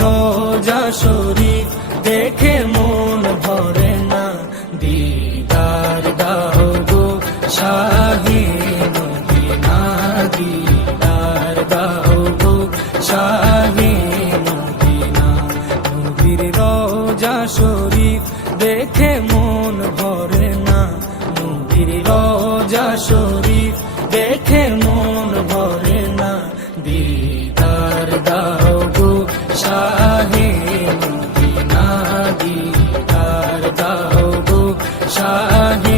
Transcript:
রোজা শরীফ দেখে মন ভরে না, দিদার দাও গো শাহে মদিনা, দিদার দাও গো শাহে মদিনা। নবীর রোজা শরীফ দেখে মন ভরে না, নবীর রোজা শরীফ দেখে মন ভরে না, দিদার দাও গো শাহে মদিনা, দিদার দাও গো শাহে